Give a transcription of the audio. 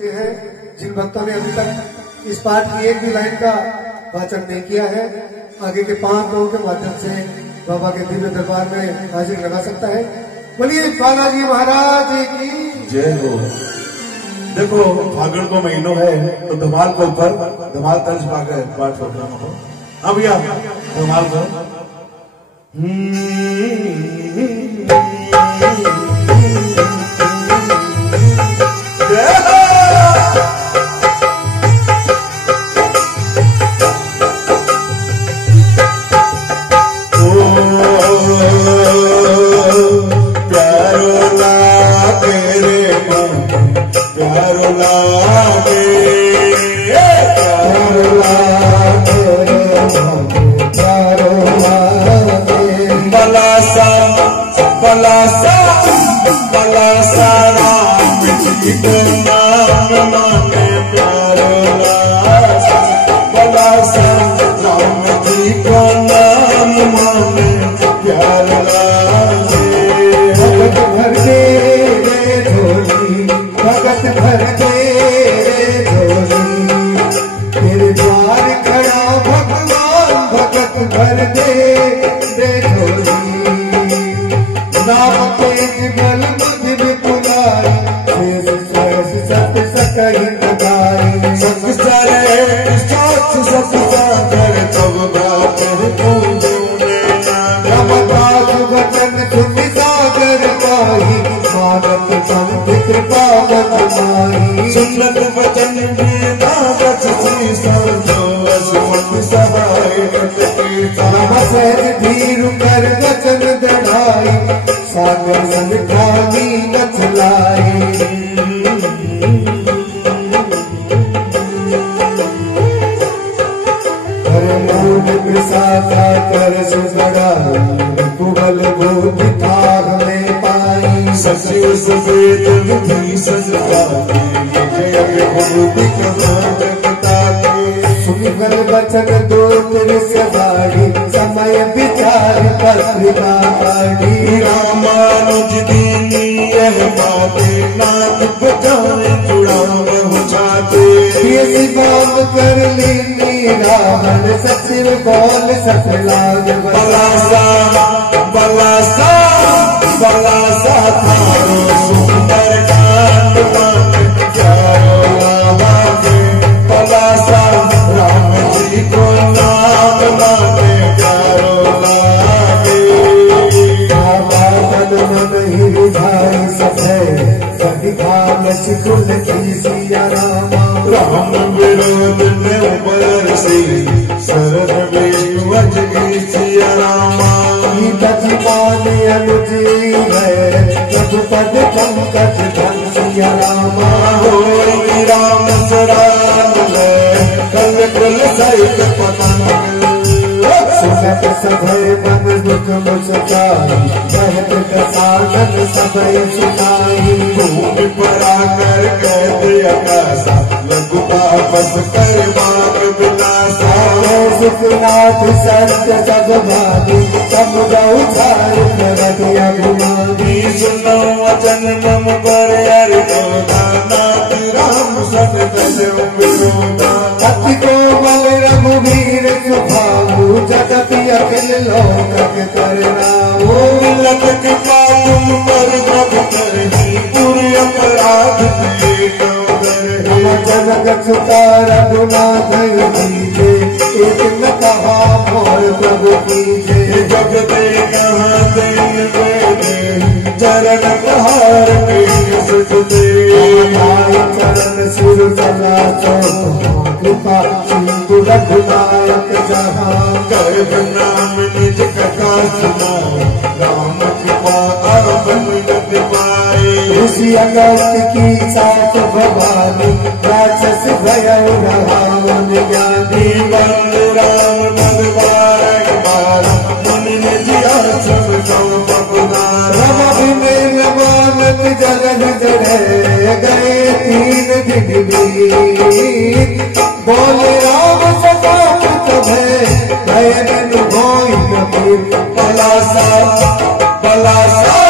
हैं जिन भक्तों ने अभी तक इस पाठ की एक भी लाइन का वाचन नहीं किया है, आगे के 5 लोगों के माध्यम से बाबा के दिव्य दरबार में हाजिर लगा सकता है। बोलिए बालाजी महाराज की जय हो। देखो फागुन को महीनों है तो धमाल को ऊपर धमाल तंज पाकर पाठ प्रोग्राम हो। अब या धमाल को Balasa